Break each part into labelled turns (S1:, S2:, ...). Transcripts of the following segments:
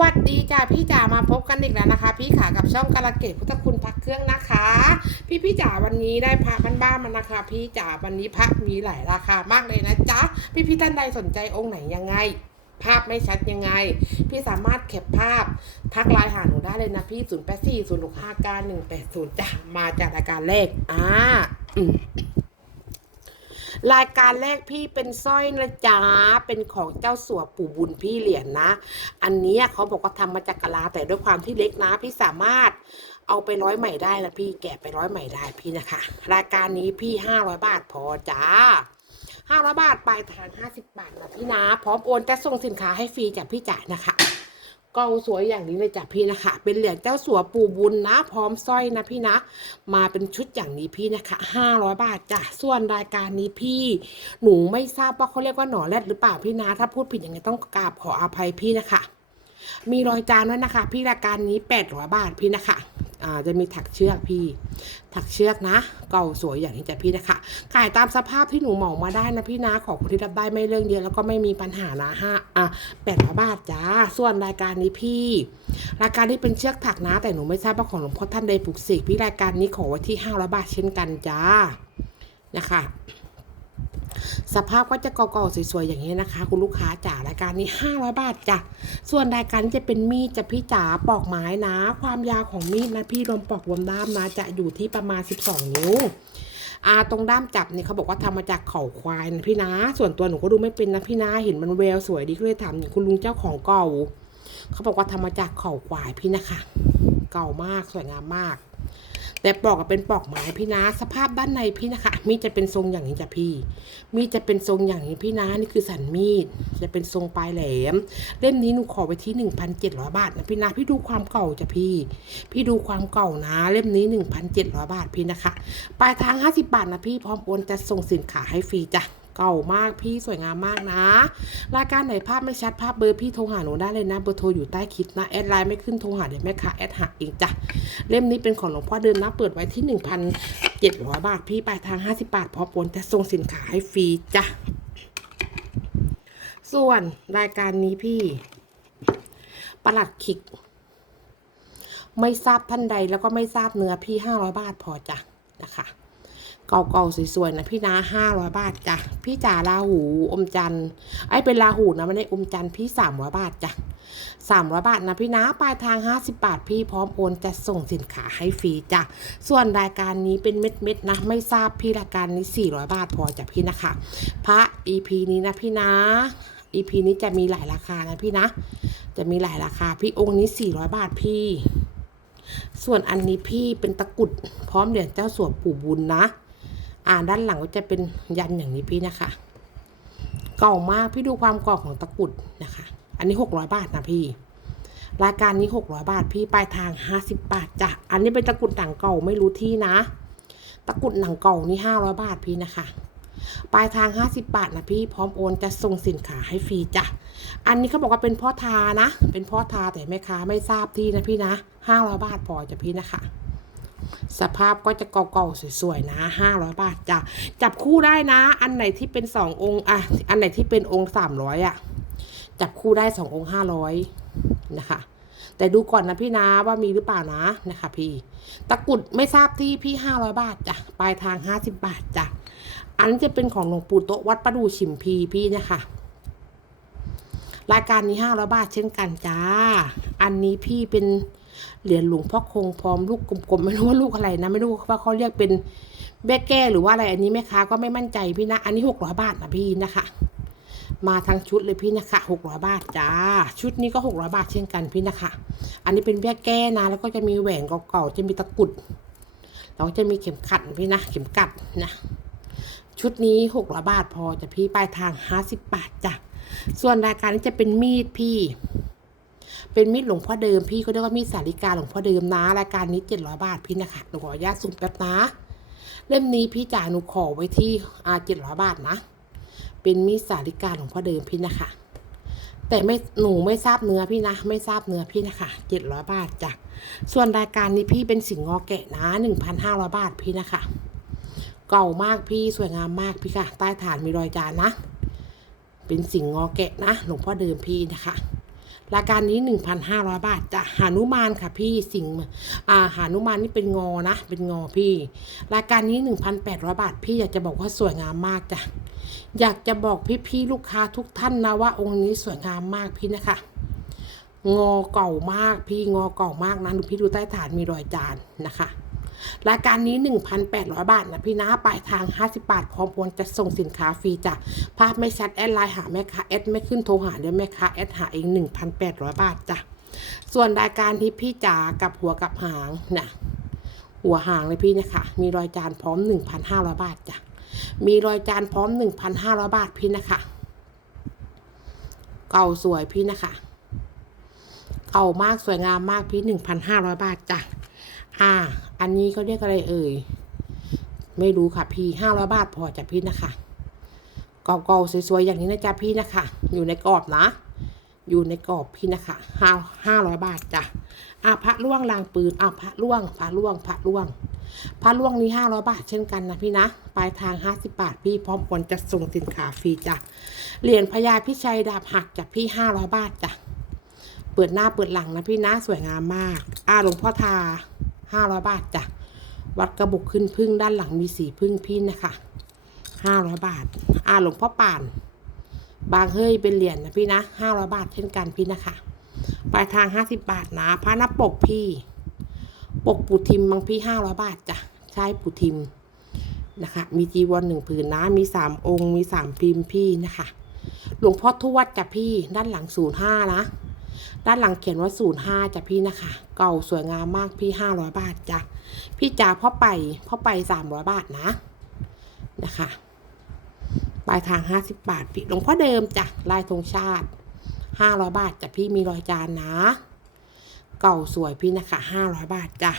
S1: วัสดีจ้าพี่จ๋ามาพบกันอีกแล้วนะคะ พี่ขากับช่องกาลเกตพุทธคุณพักเครื่องนะคะ พี่พี่จ๋าวันนี้ได้พระบ้านๆมานะคะ พี่จ๋าวันนี้พระมีหลายราคามากเลยนะจ๊ะพี่พี่ท่านใดสนใจองค์ไหนยังไง ภาพไม่ชัดยังไง พี่สามารถเก็บภาพทักไลน์หาหนูได้เลยนะพี่ 0 8 4 0 6 5 9 1 8 0จ้ะมาจากรายการแรกอ่าอืม รายการแรกพี่เป็นสร้อยนะจ๊ะเป็นของเจ้าสัวปู่บุญพี่เหรียญนะอันนี้เขาบอกว่าทำมาจากกะลาแต่ด้วยความที่เล็กนะ พี่สามารถเอาไปร้อยใหม่ได้นะพี่แกะไปร้อยใหม่ได้พี่นะคะ รายการนี้พี่ห้าร้อยบาทพอจ้าห้าร้อยบาทปลายทางห้าสิบบาทนะพี่นะ พร้อมโอนจะส่งสินค้าให้ฟรีจากพี่จ่ายนะคะ กองสวยอย่างนี้เลยจ้ะพี่นะคะ เป็นเหรียญเจ้าสัวปู่บุญนะ พร้อมสร้อยนะพี่นะ มาเป็นชุดอย่างนี้พี่นะคะห้าร้อยบาทจ้ะส่วนรายการนี้พี่ หนูไม่ทราบว่าเขาเรียกว่าหนอแรดหรือเปล่าพี่นะ ถ้าพูดผิดยังไงต้องกราบขออภัยพี่นะคะ มีรอยจานด้วยนะคะ พี่รายการนี้แปดร้อยบาทพี่นะคะอ่าจะมีถักเชือกพี่ ถักเชือกนะ เก่าสวยอย่างนี้จ้ะพี่นะคะขายตามสภาพที่หนูเหมามาได้นะพี่นะของคนที่รับได้ไม่เรื่องเดียวแล้วก็ไม่มีปัญหานะฮะอะแปดร้อยบาทจ้าส่วนรายการนี้พี่ รายการที่เป็นเชือกถักนะ แต่หนูไม่ทราบว่าของหลวงพ่อท่านใดปลุกเสกพี่รายการนี้ขอไว้ที่ห้าร้อยบาทเช่นกันจ้านะคะ สภาพก็จะเก่าๆสวยๆอย่างนี้นะคะ คุณลูกค้าจ๋ารายการนี้ 500 บาทจ้ะส่วนรายการจะเป็นมีดจะพี่จ๋าปอกไม้นะ ความยาวของมีดนะพี่รวมปอกรวมด้ามนะจะอยู่ที่ประมาณ 12 นิ้วอาตรงด้ามจับเนี่ยเขาบอกว่าทำมาจากเข่าควายนะพี่นะ ส่วนตัวหนูก็ดูไม่เป็นนะพี่นะเห็นมันแววสวยดีก็เลยถามคุณลุงเจ้าของเก่า เขาบอกว่าทำมาจากเข่าควายพี่นะคะ เก่ามากสวยงามมาก แต่ปอกกับเป็นปอกไม้พี่นะ สภาพด้านในพี่นะคะ มีดจะเป็นทรงอย่างนี้จ้ะพี่ มีดจะเป็นทรงอย่างนี้พี่นะนี่คือสันมีด จะเป็นทรงปลายแหลม เล่มนี้หนูขอไปที่หนึ่งพันเจ็ดร้อยบาทนะพี่นะพี่ดูความเก่าจ้ะพี่ พี่ดูความเก่านะ เล่มนี้หนึ่งพันเจ็ดร้อยบาทพี่นะคะ ปลายทางห้าสิบบาทนะพี่พร้อมโอนจะส่งสินค้าให้ฟรีจ้ะ เก่ามากพี่สวยงามมากนะ รายการไหนภาพไม่ชัดภาพเบอร์พี่โทรหาหนูได้เลยนะ เบอร์โทรอยู่ใต้คลิปนะแอดไลน์ไม่ขึ้นโทรหาเดี๋ยวแม่ค้าแอดหาเองจ้ะเล่มนี้เป็นของหลวงพ่อเดิมนะเปิดไว้ที่ 1,700 บาทพี่ปลายทาง 50 บาทพอมโอนจะส่งสินค้าให้ฟรีจ้ะส่วนรายการนี้พี่ประหลัดขิก ไม่ทราบท่านใดแล้วก็ไม่ทราบเนื้อพี่500บาทพอจ้ะนะคะ เก่าๆสวยๆนะพี่นะห้าร้อยบาทจ้ะพี่จ๋าลาหูอมจันไอ้เป็นลาหูนะไม่ได้อมจันพี่สามร้อยบาทจ้ะสามร้อยบาทนะพี่นะปลายทางห้าสิบบาทพี่พร้อมโอนจะส่งสินค้าให้ฟรีจ้ะส่วนรายการนี้เป็นเม็ดๆนะไม่ทราบพี่รายการนี้สี่ร้อยบาทพอจ้ะพี่นะคะ พระ EP นี้นะพี่นะ EP นี้จะมีหลายราคานะพี่นะ จะมีหลายราคา พี่องค์นี้สี่ร้อยบาทพี่ ส่วนอันนี้พี่เป็นตะกุด พร้อมเหรียญเจ้าสัวปู่บุญนะ อ่าด้านหลังก็จะเป็นยันอย่างนี้พี่นะคะ เก่ามากพี่ดูความเก่าของตะกุดนะคะ อันนี้หกร้อยบาทนะพี่ รายการนี้หกร้อยบาทพี่ปลายทางห้าสิบบาทจ้ะ อันนี้เป็นตะกุดหนังเก่าไม่รู้ที่นะ ตะกุดหนังเก่านี่ห้าร้อยบาทพี่นะคะ ปลายทางห้าสิบบาทนะพี่พร้อมโอนจะส่งสินค้าให้ฟรีจ้ะ อันนี้เขาบอกว่าเป็นพ่อทานะ เป็นพ่อทาแต่แม่ค้าไม่ทราบที่นะพี่นะห้าร้อยบาทพอจ้ะพี่นะคะ สภาพก็จะเก่าๆสวยๆนะห้าร้อยบาทจ้ะจับคู่ได้นะ อันไหนที่เป็นสององค์อะอันไหนที่เป็นองค์สามร้อยอะ จับคู่ได้สององค์ห้าร้อยนะคะแต่ดูก่อนนะพี่นะว่ามีหรือเปล่านะนะคะพี่ ตะกุดไม่ทราบที่พี่ห้าร้อยบาทจ้ะปลายทางห้าสิบบาทจ้ะอันนี้จะเป็นของหลวงปู่โตวัดประดูชิมพีพี่นี่ยค่ะรายการนี้ห้าร้อยบาทเช่นกันจ้า อันนี้พี่เป็น เหรียญหลวงพ่อคงพร้อมลูกกลมๆไม่รู้ว่าลูกอะไรนะไม่รู้ว่าเขาเรียกเป็นแม่แก้หรือว่าอะไรอันนี้แม่ค้าก็ไม่มั่นใจพี่นะ อันนี้หกร้อยบาทนะพี่นะคะ มาทั้งชุดเลยพี่นะคะหกร้อยบาทจ้า ชุดนี้ก็หกร้อยบาทเช่นกันพี่นะคะ อันนี้เป็นแม่แก้นะ แล้วก็จะมีแหวนเก่าๆจะมีตะกุดแล้วก็จะมีเข็มขัดพี่นะ เข็มกัดนะ ชุดนี้หกร้อยบาทพอจะพี่ปลายทางห้าสิบบาทจ้ะส่วนรายการนี้จะเป็นมีดพี่ เป็นมีดหลวงพ่อเดิมพี่ก็เรียกว่ามีดสาริกาหลวงพ่อเดิมนะรายการนี้เจ็ดร้อยบาทพี่นะคะหนูขออนุญาตสุ่มแป๊บนะ เล่มนี้พี่จ่ายหนูขอไว้ที่อ่าเจ็ดร้อยบาทนะ เป็นมีดสาริกาหลวงพ่อเดิมพี่นะคะ แต่ไม่หนูไม่ทราบเนื้อพี่นะ ไม่ทราบเนื้อพี่นะคะเจ็ดร้อยบาทจ้ะส่วนรายการนี้พี่เป็นสิงห์งอแกะนะหนึ่งพันห้าร้อยบาทพี่นะคะ เก่ามากพี่สวยงามมากพี่ค่ะ ใต้ฐานมีรอยจานนะ เป็นสิงห์งอแกะนะ หลวงพ่อเดิมพี่นะคะ รายการนี้ 1,500 บาทจ้ะหานุมานค่ะพี่สิงอ่าหานุมานนี่เป็นงอนะ เป็นงอพี่ รายการนี้ 1,800 บาท พี่อยากจะบอกว่าสวยงามมากจ้ะอยากจะบอกพี่ๆลูกค้าทุกท่านนะว่าองค์นี้สวยงามมากพี่นะคะงอเก่ามากพี่งอเก่ามากนะดูพี่ดูใต้ฐานมีรอยจานนะคะ รายการนี้ 1,800 บาทนะพี่นะปลายทาง 50 บาทพร้อมโอนจะส่งสินค้าฟรีจ้ะภาพไม่ชัดแอดไลน์หาแม่ค้าแอดไม่ขึ้นโทรหาดี๋ยแม่ค้าแอดหาเอง 1,800 บาทจ้ะส่วนรายการที่พี่จ๋ากับหัวกับหางนะหัวหางเลยพี่เนะคะมีรอยจานพร้อม 1,500 บาทจ้ะมีรอยจานพร้อม 1,500 บาทพี่นะคะ เก่าสวยพี่นะคะ เก่ามากสวยงามมากพี่ 1,500 บาทจ้ะ อ่า อันนี้เขาเรียกอะไรเอ่ย ไม่รู้ค่ะพี่ห้าร้อยบาทพอจ้ะพี่นะคะเก่าๆสวยๆอย่างนี้นะจ๊ะพี่นะคะ อยู่ในกรอบนะ อยู่ในกรอบพี่นะคะห้าห้าร้อยบาทจ้ะอะพระล่วงลางปืนอะพระล่วงพระล่วงพระล่วงพระล่วงนี้ห้าร้อยบาทเช่นกันนะพี่นะ ปลายทางห้าสิบบาทพี่พร้อมผลจะส่งสินค้าฟรีจ้ะ เหรียญพญาพิชัยดาบหักจากพี่ห้าร้อยบาทจ้ะ เปิดหน้าเปิดหลังนะพี่นะสวยงามมาก อ่าหลวงพ่อทา ห้าร้อยบาทจ้ะ วัดกระบุกขึ้นพึ่งด้านหลังมีสีพึ่งพี่นะคะห้าร้อยบาท อ่าหลวงพ่อป่าน บางเฮ้ยเป็นเหรียญนะพี่นะห้าร้อยบาทเช่นกันพี่นะคะ ปลายทางห้าสิบบาทนะพระนับปกพี่ ปกปูทิมบางพี่ห้าร้อยบาทจ้ะ ใช่ปู่ทิมนะคะ มีจีวรหนึ่งผืนนะ มีสามองค์ มีสามพิมพ์พี่นะคะ หลวงพ่อทวดจ้ะพี่ด้านหลังศูนย์ห้านะ ด้านหลังเขียนว่าศูนย์ห้าจ้ะพี่นะคะ เก่าสวยงามมากพี่ห้าร้อยบาทจ้ะพี่จ๋าพ่อไปพ่อไปสามร้อยบาทนะนะคะปลายทางห้าสิบบาทพี่หลวงพ่อเดิมจ้ะลายธงชาติห้าร้อยบาทจ้ะพี่มีรอยจานนะ เก่าสวยพี่นะคะห้าร้อยบาทจ้ะ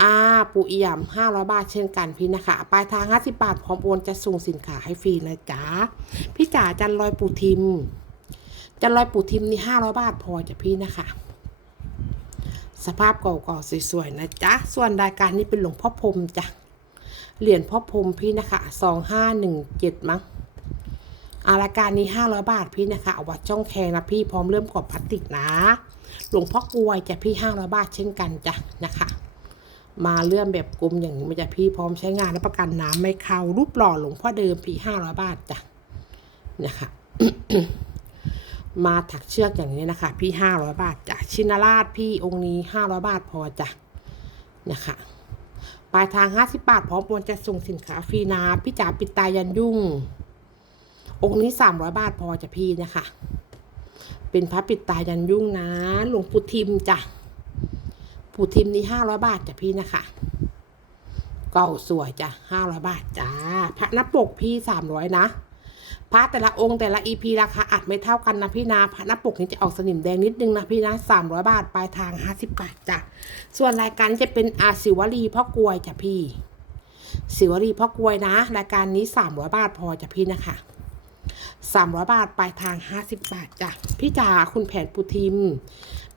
S1: อ่าปูเอี่ยมห้าร้อยบาทเช่นกันพี่นะคะ ปลายทางห้าสิบบาท พร้อมโอนจะส่งสินค้าให้ฟรีนะจ๊ะ พี่จ๋าจันลอยปูทิม จันลอยปูทิมนี่ห้าร้อยบาทพอจ้ะพี่นะคะ สภาพเก่าๆสวยๆนะจ๊ะ ส่วนรายการนี้เป็นหลวงพ่อพรมจ้ะ เหรียญพ่อพรมพี่นะคะสองห้าหนึ่งเจ็ดมั้งอารายการนี้ห้าร้อยบาทพี่นะคะเอาวัดช่องแคงนะพี่พร้อมเริ่มกรอบพลาสติกนะ หลวงพ่อกวยจะพี่ห้าร้อยบาทเช่นกันจ้ะนะคะมาเลื่อมแบบกลมอย่างนี้มันจะพี่พร้อมใช้งานและประกันน้ำไม่เข้ารูปหล่อหลวงพ่อเดิมพี่ห้าร้อยบาทจ้ะนะคะ มาถักเชือกอย่างนี้นะคะ พี่ห้าร้อยบาทจ้ะชินราชพี่องค์นี้ห้าร้อยบาทพอจ้ะนะคะปลายทางห้าสิบบาทพร้อมโอนจะส่งสินค้าฟรีนะพี่จ๋าปิดตายันยุ่ง องค์นี้สามร้อยบาทพอจ้ะพี่นะคะ เป็นพระปิดตายันยุ่งนะหลวงปู่ทิมจ้ะปู่ทิมนี่ห้าร้อยบาทจ้ะพี่นะคะเก่าสวยจ้ะห้าร้อยบาทจ้าพระนับปกพี่สามร้อยนะ พระแต่ละองค์แต่ละอีพีราคาอัดไม่เท่ากันนะพี่นาพระหน้าปกนี้จะออกสนิมแดงนิดนึงนะพี่นะสามร้อยบาท ปลายทางห้าสิบบาทจ้ะ ส่วนรายการจะเป็นอาศิวลีพ่อกลวยจ้ะพี่ ศิวลีพ่อกลวยนะ รายการนี้สามร้อยบาทพอจ้ะพี่นะคะสามร้อยบาท ปลายทางห้าสิบบาทจ้ะ พี่จ๋าคุณแผนปุทิม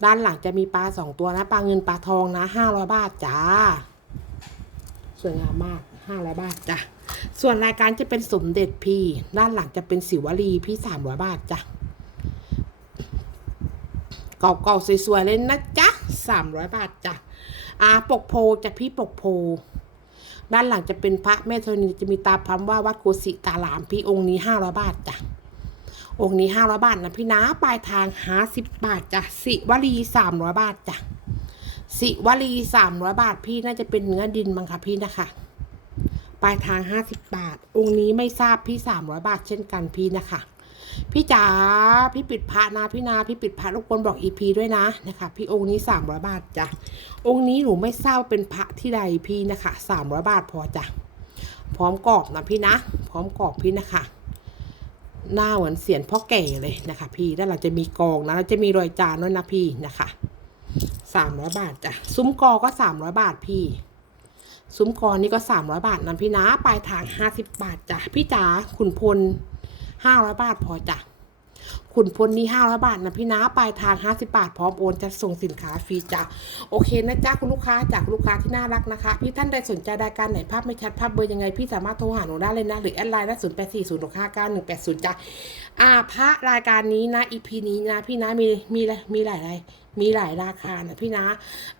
S1: ด้านหลังจะมีปลาสองตัวนะ ปลาเงินปลาทองนะห้าร้อยบาทจ้า สวยงามมากห้าร้อยบาทจ้ะ ส่วนรายการจะเป็นสมเด็จพี่ ด้านหลังจะเป็นสิวลีพี่สามร้อยบาทจ้ะเก่าๆสวยๆเลยนะจ๊ะสามร้อยบาทจ้ะอ่าปกโพจะพี่ปกโพ ด้านหลังจะเป็นพระแม่ธรณีจะมีตาพร้ำว่าวัดโกสิตาลามพี่องค์นี้ห้าร้อยบาทจ้ะองค์นี้ห้าร้อยบาทนะพี่นะปลายทางหาสิบบาทจ้ะสิวลีสามร้อยบาทจ้ะสิวลีสามร้อยบาทพี่น่าจะเป็นเนื้อดินมั้งคะพี่นะคะ ปลายทางห้าสิบบาท องค์นี้ไม่ทราบพี่สามร้อยบาทเช่นกันพี่นะคะ พี่จ๋าพี่ปิดพระนะพี่นาพี่ปิดพระรบกวนบอกอีพีด้วยนะนะคะ พี่องค์นี้สามร้อยบาทจ้ะองค์นี้หนูไม่ทราบเป็นพระที่ใดพี่นะคะสามร้อยบาทพอจ้ะพร้อมกรอบนะพี่นะ พร้อมกรอบพี่นะคะหน้าเหมือนเสียนพ่อแก่เลยนะคะ พี่ด้านหลังจะมีกองนะแล้วจะมีรอยจานด้วยนะพี่นะคะสามร้อยบาทจ้ะซุ้มกอก็สามร้อยบาทพี่ ซุ้มกอนี่ก็สามร้อยบาทนะพี่นะปลายทางห้าสิบบาทจ้ะพี่จ๋าขุนพลห้าร้อยบาทพอจ้ะขุนพลนี้ห้าร้อยบาทนะพี่นะปลายทางห้าสิบาทพร้อมโอนจะส่งสินค้าฟรีจ้ะโอเคนะจ๊ะคุณลูกค้าจากลูกค้าที่น่ารักนะคะพี่ท่านใดสนใจรายการไหนภาพไม่ชัดภาพเบอร์ยังไงพี่สามารถโทรหาหนูได้เลยนะหรือแอดไลน์ได้ศูนย์แปดสี่ศูนย์หกห้าเก้าหนึ่งแปดศูนย์จ้ะอ่าพระรายการนี้นะอีพีนี้นะพี่นะมีมีมีหลายรายมีหลายราคานะพี่นะ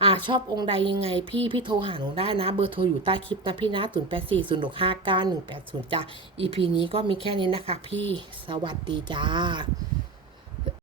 S1: อ่าชอบองค์ใดยังไงพี่พี่โทรหาหนูได้นะ เบอร์โทรอยู่ใต้คลิปนะพี่นะศูนย์แปดสี่ศูนย์หกห้าเก้าหนึ่งแปดศูนย์จ้ะ EP นี้ก็มีแค่นี้นะคะ พี่สวัสดีจ้า